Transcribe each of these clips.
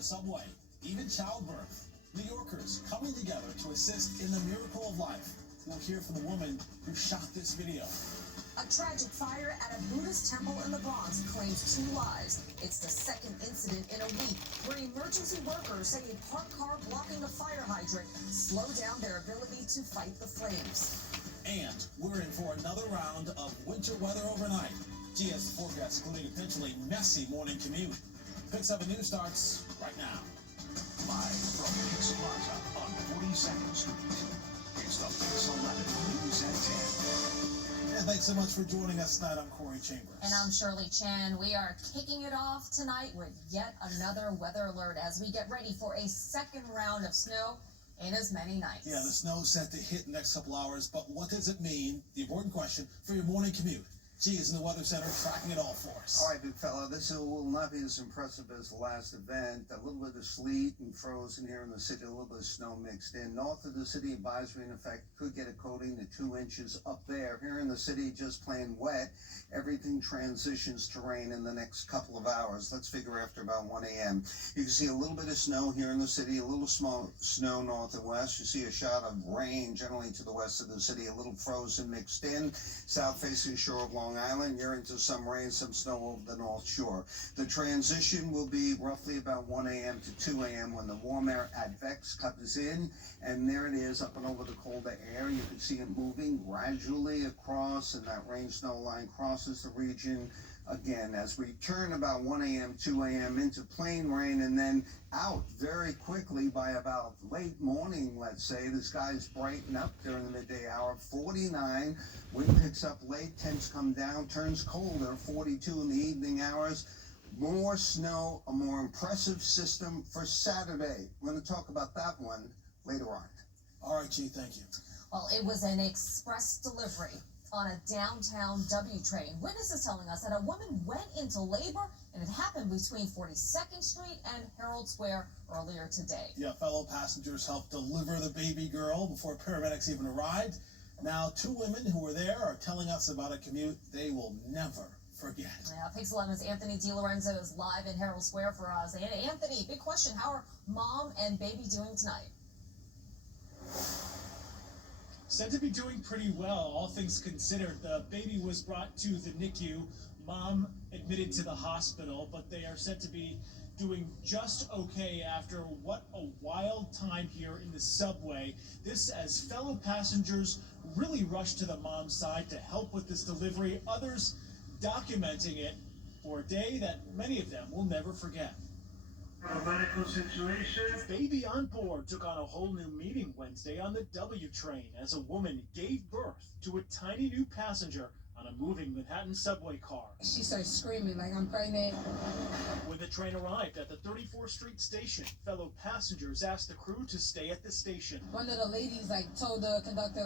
the subway, even childbirth. New Yorkers coming together to assist in the miracle of life. We'll hear from the woman who shot this video. A tragic fire at a Buddhist temple in the Bronx claims 2 lives. It's the second incident in a week where emergency workers say a parked car blocking a fire hydrant slowed down their ability to fight the flames. And we're in for another round of winter weather overnight. GS forecast including a potentially messy morning commute. PIX11 News starts right now. Live from PIX11 on 42nd Street. It's the PIX11 News at 10. And thanks so much for joining us tonight. I'm Corey Chambers. And I'm Shirley Chan. We are kicking it off tonight with yet another weather alert as we get ready for a second round of snow in as many nights. Yeah, the snow's set to hit in the next couple hours, but what does it mean, the important question, for your morning commute? She is in the Weather Center tracking it all for us. All right, big fella, this will not be as impressive as the last event. A little bit of sleet and frozen here in the city, a little bit of snow mixed in. North of the city, advisory in effect, could get a coating to 2 inches up there. Here in the city, just plain wet. Everything transitions to rain in the next couple of hours. Let's figure after about 1 a.m. You can see a little bit of snow here in the city, a little small snow north and west. You see a shot of rain generally to the west of the city, a little frozen mixed in. South-facing shore of Long Island, you're into some rain, some snow over the North Shore. The transition will be roughly about 1 a.m. to 2 a.m. when the warm air advex comes in, and there it is up and over the colder air. You can see it moving gradually across, and that rain snow line crosses the region again as we turn about 1 a.m., 2 a.m. into plain rain, and then out very quickly by about late morning, let's say. The skies brighten up during the midday hour, 49. Wind picks up late, temps come down, turns colder, 42 in the evening hours. More snow, a more impressive system for Saturday. We're going to talk about that one later on. All right, G, thank you. Well, it was an express delivery on a downtown W train. Witnesses telling us that a woman went into labor and it happened between 42nd Street and Herald Square earlier today. Yeah, fellow passengers helped deliver the baby girl before paramedics even arrived. Now, 2 women who were there are telling us about a commute they will never forget. Yeah, PIX11's Anthony DiLorenzo is live in Herald Square for us. And Anthony, big question, how are mom and baby doing tonight? Said to be doing pretty well, all things considered. The baby was brought to the NICU. Mom admitted to the hospital, but they are said to be doing just okay after what a wild time here in the subway. This as fellow passengers really rushed to the mom's side to help with this delivery, others documenting it for a day that many of them will never forget. A medical situation. Baby on board took on a whole new meaning Wednesday on the W train as a woman gave birth to a tiny new passenger on a moving Manhattan subway car. She started screaming like, I'm pregnant. When the train arrived at the 34th Street station, fellow passengers asked the crew to stay at the station. One of the ladies told the conductor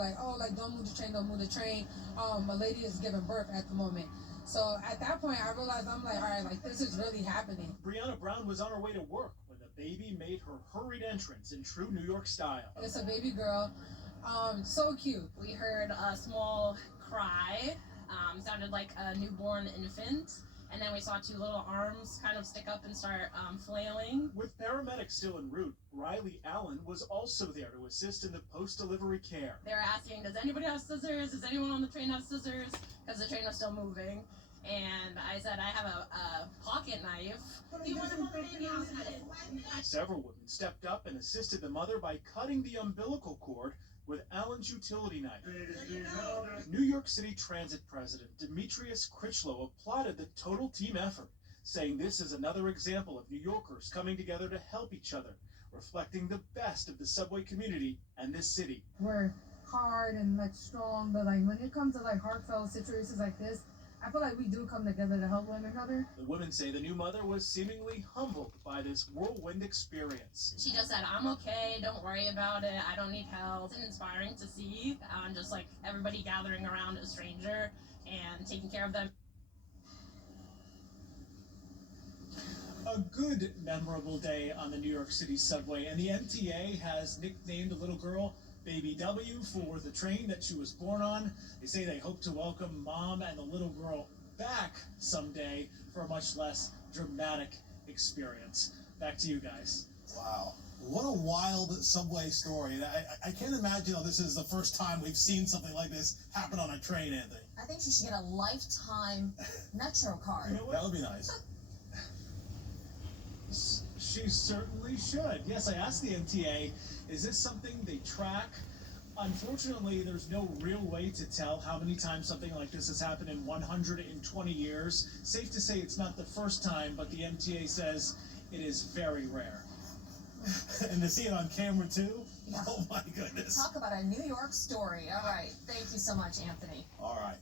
don't move the train, don't move the train. A lady is giving birth at the moment. So at that point, I realized, I'm like, all right, this is really happening. Brianna Brown was on her way to work when the baby made her hurried entrance in true New York style. It's a baby girl, so cute. We heard a small cry, sounded like a newborn infant. And then we saw 2 little arms kind of stick up and start flailing. With paramedics still en route, Riley Allen was also there to assist in the post-delivery care. They were asking, does anybody have scissors? Does anyone on the train have scissors? Because the train was still moving. And I said, I have a pocket knife. Do you want to pull the baby out? Several women stepped up and assisted the mother by cutting the umbilical cord with Allen's utility knife. New York City Transit President Demetrius Critchlow applauded the total team effort, saying this is another example of New Yorkers coming together to help each other, reflecting the best of the subway community and this city. We're hard and strong, but when it comes to heartfelt situations like this, I feel like we do come together to help one another. The women say the new mother was seemingly humbled by this whirlwind experience. She just said, I'm okay, don't worry about it, I don't need help. It's inspiring to see, just everybody gathering around a stranger and taking care of them. A good, memorable day on the New York City subway, and the MTA has nicknamed a little girl Baby W for the train that she was born on. They say they hope to welcome mom and the little girl back someday for a much less dramatic experience. Back to you guys. Wow. What a wild subway story. And I can't imagine this is the first time we've seen something like this happen on a train, Anthony. I think she should get a lifetime Metro card. You know what? That would be nice. She certainly should. Yes, I asked the MTA, is this something they track? Unfortunately, there's no real way to tell how many times something like this has happened in 120 years. Safe to say it's not the first time, but the MTA says it is very rare. And to see it on camera, too? Yeah. Oh, my goodness. Talk about a New York story. All right. Thank you so much, Anthony. All right.